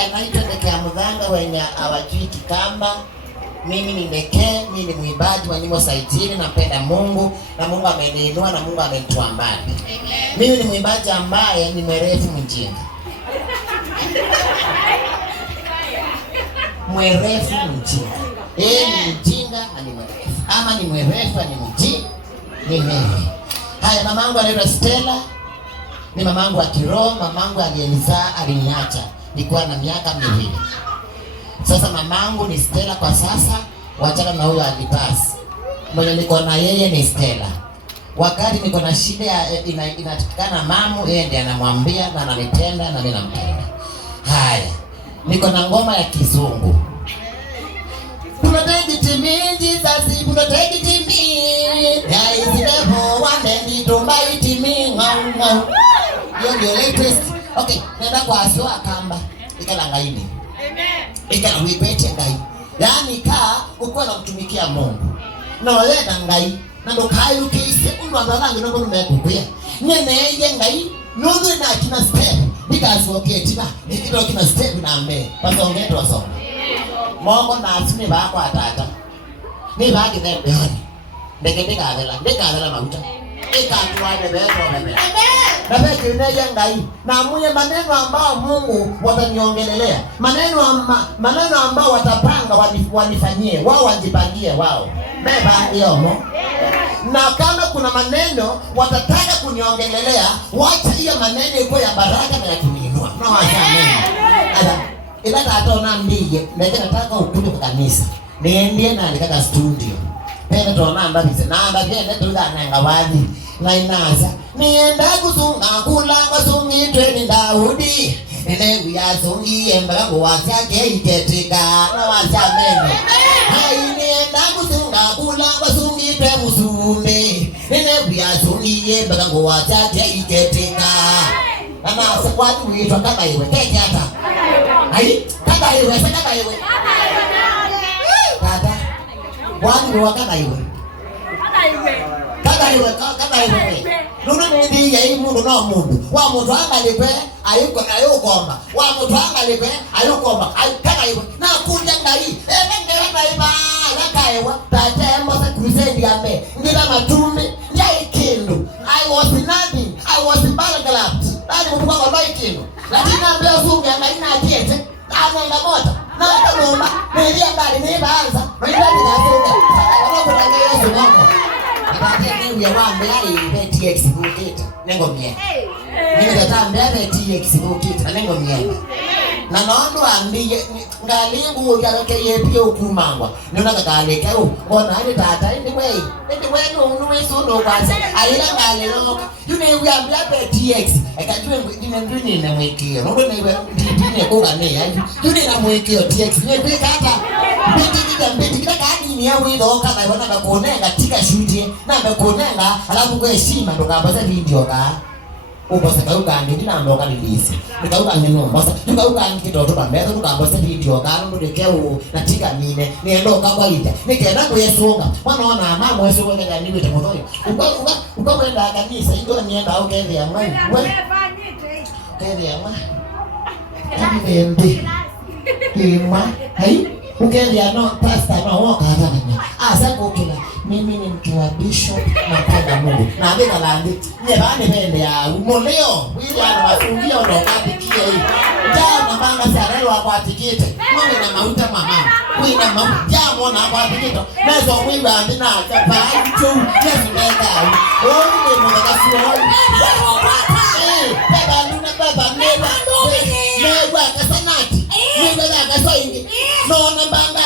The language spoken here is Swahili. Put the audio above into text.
Haya, naitwa Ndekea Mudhanga wenye hawajui Kikamba. Mimi ni Ndekea, mimi ni mwimbaji wa nyimbo za Injili, napenda Mungu na Mungu ameniinua na Mungu amenitoa mbali. Amen. Mimi ni mwimbaji ambaye ni mwerevu mjinga. Mwerevu mjinga. Ni mjinga na ni mwerevu. Ama ni mwerevu ni mjinga. Ni mimi. Haya, mamangu anaitwa Stella. Ni mamangu wa kiroho, mamangu aliyenizaa aliniacha nilikuwa na miaka 2. Sasa mamangu ni Stella kwa sasa, wachana na huyo Alibasi. Mwenye niko na yeye ni Stella. Wakati niko na shida inatikana mamu, yeye ndiye anamwambia na ananipenda na mimi nampenda. Haya, niko na ngoma ya Kizungu. Tunataka timingi sasa, tunataka timingi. Guys, never want me to buy timingi. Hiyo ndio latest. Okay, nenda kwa asio akamba. Ikala ngaini. Amen. Ikala wipete ngai. Yaani kaa uko na mtumikia Mungu. Na wale na ngai. Na ndo kai ukise unwa banangi no ngome kukuya. Nene ye ngai no ndo na kina step. Because okay tiba. Nikiro kina step na mbe. Pasonge to so. Mongo na asini ba kwa tata. Ni ba ki ne behani. Ndeka avela mauta. Ikatwa ne beto bebe. Amen. Nabe ngai na munye maneno ambao Mungu wataniongelelea. Maneno ambao watapanga wanifanyie. Wao wajipangie wao. Beba hiyo mo. Na kama kuna maneno watataka kuniongelelea, wacha hiyo maneno iko ya baraka na ya kuniinua. Na wacha amen. Ila tataona mbije, nataka ukuje kwa kanisa. Niendie na nikaka studio. Penda tuona ambabize. Na ambabize tuza nanga wazi. Na inaza nienda kusunga kula masungi tweni Daudi nile uyasungi embalangu wasake iketika na wasamene. Hai nienda kusunga kula masungi twe musunde nile uyasungi embalangu wasake iketika. Nama sekwatu uitwa kaka iwe keke hata. Hai kaka iwe kaka iwe. Kaka wanu wakaka iwe. Kaka iwe. Nuno ndi ya imundu no mundu. Wa mundu angalikwe ayukoma. Wa mundu angalikwe ayukoma. Kaka iwe. Na kunja ngai. Ngera ngai ba. Kaka iwe. Tatembo sa crusade ame. Ngira matumbi ya ikindu. I was nothing. I was bankrupt. Nani mtu kwa bai kindu. Lakini ambia sunga ngai na tiete. Anaenda moto. Na kama nilia ndani ni baanza. Ndio nikasunga. Sasa kwa Yesu Mungu. Ndio ya wambe ai TX bukita nengo mie. Mimi natambia TX bukita nengo mie. Na naondo ambiye ngalingu yake yepio kumangwa. Nona kakaleka ona ani tata ndi we no weso no kwasa. Alila ngalelo. Yune yambia TX. Ekajue ndini na mwekio. Ndo na iwe ndini ko gane ya. Yune na mwekio TX. Ne kata. Mbiti kila kadi ni yawe ndo kaka ibona bakone katika shoot na bakonanga alafu kwa heshima ndo kabaza video ka ubasa kauka ndi na ndo kalilisi nikauka ngeno basa nikauka ngitoto bambeza tukabaza video ka ndo dekeo natika mine niendo kwa ita nikaenda kwa Yesu wanaona mama Yesu wengine niwe tamotoyo ukaenda kanisa ndio nienda au kende ya mwana wewe kende ya mwana kima hai ukelia no pastor no waka hata nini asa kukila mimi ni mtu wa bishop na panda Mungu na bila landi nye bane pende ya umoleo wili ana mafungia ndo kapikie hii jana mama sarelo kwa tikite mimi na mauta mama wewe na mama jamo na kwa tikite nazo mwiba andina chapa tu Yesu nenda wewe ni mwana kasuo baba luna baba neba kasana Nenda kaso ingi. No nambanga.